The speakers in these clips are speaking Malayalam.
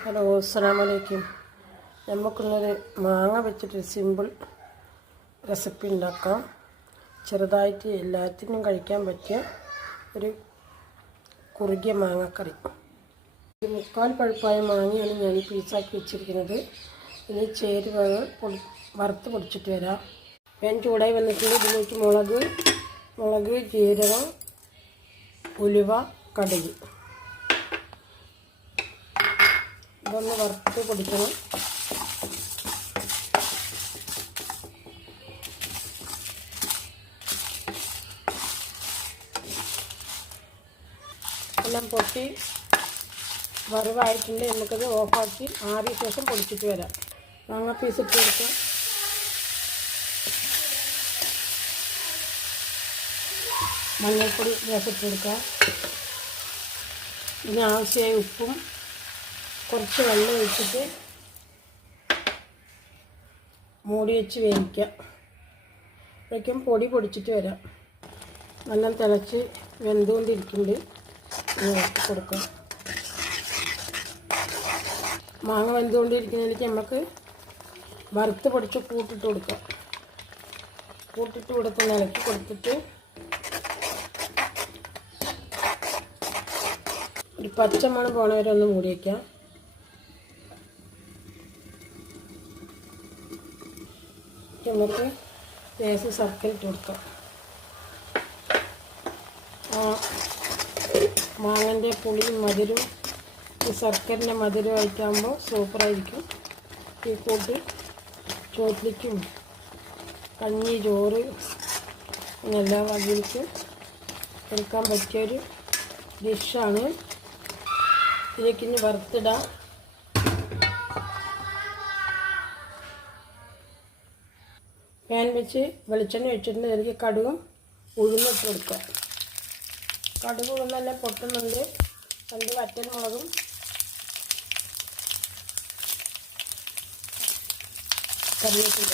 ഹലോ, അസ്സലാമലൈക്കും. നമുക്കിന്നൊരു മാങ്ങ വെച്ചിട്ടൊരു സിമ്പിൾ റെസിപ്പി ഉണ്ടാക്കാം. ചെറുതായിട്ട് എല്ലാത്തിനും കഴിക്കാൻ പറ്റിയ ഒരു കുറുകിയ മാങ്ങക്കറി. ഒരു 3/4 പഴുപ്പായ മാങ്ങയാണ് ഞാൻ പീസാക്കി വെച്ചിരിക്കുന്നത്. ഇനി ചേരുവകൾ വറുത്ത് പൊടിച്ചിട്ട് വരാം. പാൻ ചൂടായി വന്നിട്ടുണ്ട്. ഇതിലേക്ക് മുളക്, ജീരകം, ഉലുവ, കടുക് ഇതൊന്ന് വറുത്ത് പൊടിക്കണം. എല്ലാം പൊട്ടി വറുവായിട്ടുണ്ട്. നമുക്കത് ഓഫാക്കി ആറിയ ശേഷം പൊടിച്ചിട്ട് വരാം. മാങ്ങ പീസ് ഇട്ട് കൊടുക്കാം. മഞ്ഞൾപ്പൊടി ഇട്ട് കൊടുക്കാം. ഇതിനാവശ്യമായ ഉപ്പും കുറച്ച് വെള്ളം ഒഴിച്ചിട്ട് മൂടി വെച്ച് വേവിക്കാം. അപ്പോഴേക്കും പൊടി പൊടിച്ചിട്ട് വരാം. നല്ല തിളച്ച് വെന്തുകൊണ്ടിരിക്കുന്നുണ്ട്. ഇറക്കി കൊടുക്കാം. മാങ്ങ വെന്തുകൊണ്ടിരിക്കുന്നതിലേക്ക് നമുക്ക് വറുത്ത് പൊടിച്ച് കൂട്ടിട്ട് കൊടുക്കാം. കൂട്ടിട്ട് കൊടുത്ത് ഇളക്കി കൊടുത്തിട്ട് ഒരു പച്ചമണം പോണ വരെ ഒന്ന് മൂടി വയ്ക്കാം. നമുക്ക് ലേശം ശർക്കര ഇട്ട് കൊടുക്കാം. മാങ്ങൻ്റെ പുളിയും മധുരവും ഈ ശർക്കരൻ്റെ മധുരവും ആയിട്ടാകുമ്പോൾ സൂപ്പറായിരിക്കും. ഈ കൂട്ട് ചോറ്റിലേക്കും കഞ്ഞി, ചോറ് എല്ലാ വകയിലേക്കും എടുക്കാൻ പറ്റിയൊരു ഡിഷാണ്. ഇതിലേക്ക് ഇനി വറുത്തിടാം. പാൻ വെച്ച് വെളിച്ചെണ്ണ ഒഴിച്ചിട്ടുണ്ട്. അതിലേക്ക് കടുകും ഉഴുന്നിട്ട് കൊടുക്കുക. കടുക് ഉഴുന്നെല്ലാം പൊട്ടുന്നുണ്ട്. 2 വറ്റൽമുളകും കറിവേപ്പില.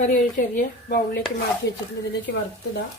കറി ഒരു ചെറിയ ബൗളിലേക്ക് മാറ്റി വെച്ചിട്ടുണ്ട്. ഇതിലേക്ക് വറുത്തിടാം.